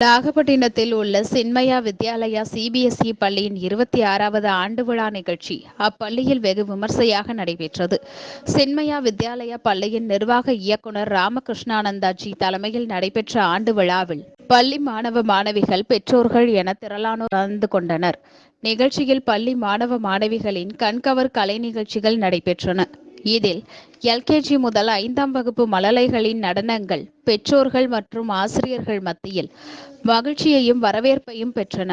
நாகப்பட்டினத்தில் உள்ள சின்மயா வித்யாலயா சிபிஎஸ்இ பள்ளியின் இருபத்தி ஆறாவது ஆண்டு விழா நிகழ்ச்சி அப்பள்ளியில் வெகு விமர்சையாக நடைபெற்றது. சின்மயா வித்யாலயா பள்ளியின் நிர்வாக இயக்குனர் ராமகிருஷ்ணானந்தாஜி தலைமையில் நடைபெற்ற ஆண்டு விழாவில் பள்ளி மாணவ மாணவிகள் பெற்றோர்கள் என திரளானோர் கலந்து கொண்டனர். நிகழ்ச்சியில் பள்ளி மாணவ மாணவிகளின் கண்கவர் கலை நிகழ்ச்சிகள் நடைபெற்றன. இதில் எல்கேஜி முதல் ஐந்தாம் வகுப்பு மழலைகளின் நடனங்கள் பெற்றோர்கள் மற்றும் ஆசிரியர்கள் மத்தியில் மகிழ்ச்சியையும் வரவேற்பையும் பெற்றன.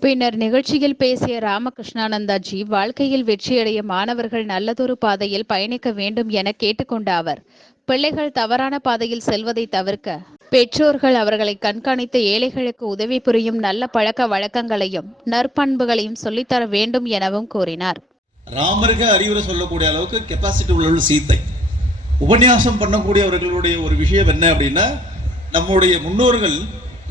பின்னர் நிகழ்ச்சியில் பேசிய ராமகிருஷ்ணானந்தாஜி வாழ்க்கையில் வெற்றியடைய மாணவர்கள் நல்லதொரு பாதையில் பயணிக்க வேண்டும் என கேட்டுக்கொண்ட அவர் பிள்ளைகள் தவறான பாதையில் செல்வதை தவிர்க்க பெற்றோர்கள் அவர்களை கண்காணித்து ஏழைகளுக்கு உதவி புரியும் நல்ல பழக்க வழக்கங்களையும் நற்பண்புகளையும் சொல்லித்தர வேண்டும் எனவும் கூறினார் ராமருக்கு அறிவுரை சொல்லக்கூடிய அளவுக்கு கெப்பாசிட்டி உள்ள சீத்தை. உபன்யாசம் பண்ணக்கூடியவர்களுடைய ஒரு விஷயம் என்ன அப்படின்னா நம்முடைய முன்னோர்கள்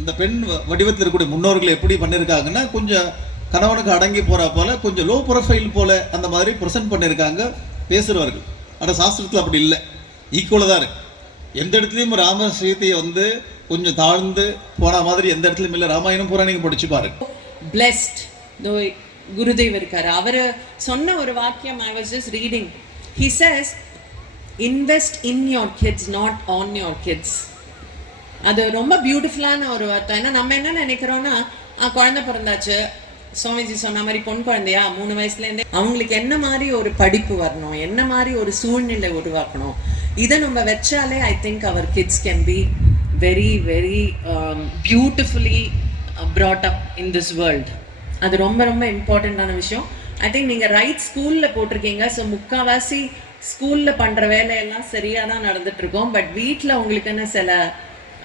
இந்த பெண் வடிவத்தில் இருக்கக்கூடிய முன்னோர்கள் எப்படி பண்ணியிருக்காங்கன்னா கொஞ்சம் கணவனுக்கு அடங்கி போகிற போல கொஞ்சம் லோ ப்ரொஃபைல் போல அந்த மாதிரி ப்ரெசென்ட் பண்ணியிருக்காங்க பேசுகிறவர்கள் ஆனால் சாஸ்திரத்தில் அப்படி இல்லை. ஈக்குவலாக தான் இருக்குது எந்த இடத்துலையும் ராம சீதையை வந்து கொஞ்சம் தாழ்ந்து போன மாதிரி எந்த இடத்துலையும் இல்லை. ராமாயணம் பூரா நீங்க படிச்சு பாருங்க. பிளெஸ்ட் குருதேவ் இருக்கார். அவர் சொன்ன ஒரு வாக்கியம் I was just reading he says invest in your kids not on your kids அது ரொம்ப பியூட்டிஃபுல்லான ஒரு வார்த்தை. ஏன்னா நம்ம என்ன நினைக்கிறோம்னா குழந்தை பிறந்தாச்சு. சுவாமிஜி சொன்ன மாதிரி பொன் குழந்தையா? மூணு வயசுலேருந்தே அவங்களுக்கு என்ன மாதிரி ஒரு படிப்பு வரணும்? என்ன மாதிரி ஒரு சூழ்நிலை உருவாக்கணும்? இதை நம்ம வச்சாலே I think our kids can be very very beautifully brought up in this world அது ரொம்ப ரொம்ப இம்பார்ட்டண்ட்டான விஷயம். ஐ திங்க் நீங்கள் ரைட் ஸ்கூலில் போட்டிருக்கீங்க. ஸோ முக்கால்வாசி ஸ்கூலில் பண்ணுற வேலையெல்லாம் சரியாக தான் நடந்துட்டுருக்கோம். பட் வீட்டில் உங்களுக்குன்னு சில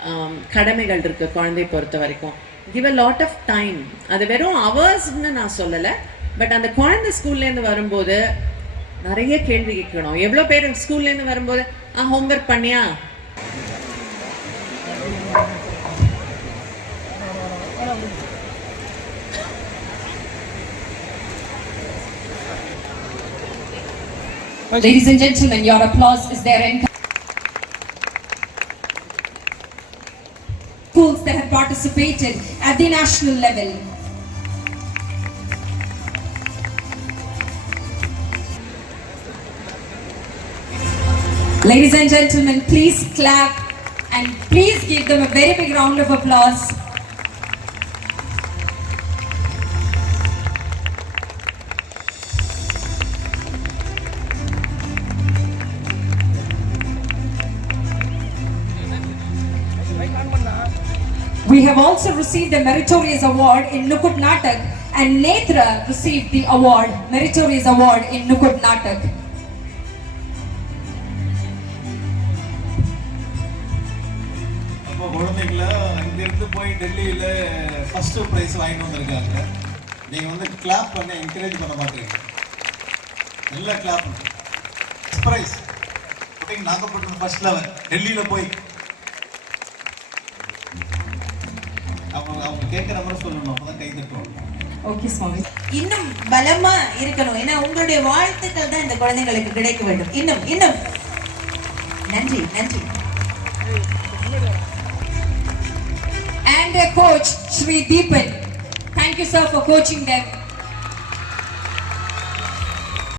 um, கடமைகள் இருக்குது குழந்தைய பொறுத்த வரைக்கும். Give a lot of time அது வெறும் ஹவர்ஸ்னு நான் சொல்லலை. பட் அந்த குழந்தை ஸ்கூல்லேருந்து வரும்போது நிறைய கேள்வி கேட்கணும். எவ்வளோ பேர் ஸ்கூல்லேருந்து வரும்போது ஆ ஹோம்ஒர்க் பண்ணியா? Ladies and gentlemen, your applause is there in schools that have participated at the national level. Ladies and gentlemen, please clap and please give them a very big round of applause. We have also received a meritorious award in Nukut Natak and Netra received the award, meritorious award in Nukut Natak. குழந்தைங்கள இங்கிருந்து போய் டெல்லியில் first prize வாங்கிட்டு வந்திருக்காங்க. நீங்கள் வந்து clap பண்ண encourage பண்ண மாட்டீங்க. நல்லா கிளாப் பண்ணுங்க ப்ரைஸ் நாகப்பட்டினம் ஃபர்ஸ்ட் லெவல் டெல்லியில் போய் அவங்க அவங்க கேட்குற மாதிரி சொல்லணும். அப்போ தான் கை தட்டுவாங்க. ஓகே சுவாமி. இன்னும் பலமா இருக்கணும். ஏன்னா உங்களுடைய வாழ்த்துக்கள் தான் இந்த குழந்தைகளுக்கு கிடைக்க வேண்டும். இன்னும் இன்னும். நன்றி நன்றி. And their coach, Sri Deepan. Thank you, sir, for coaching them.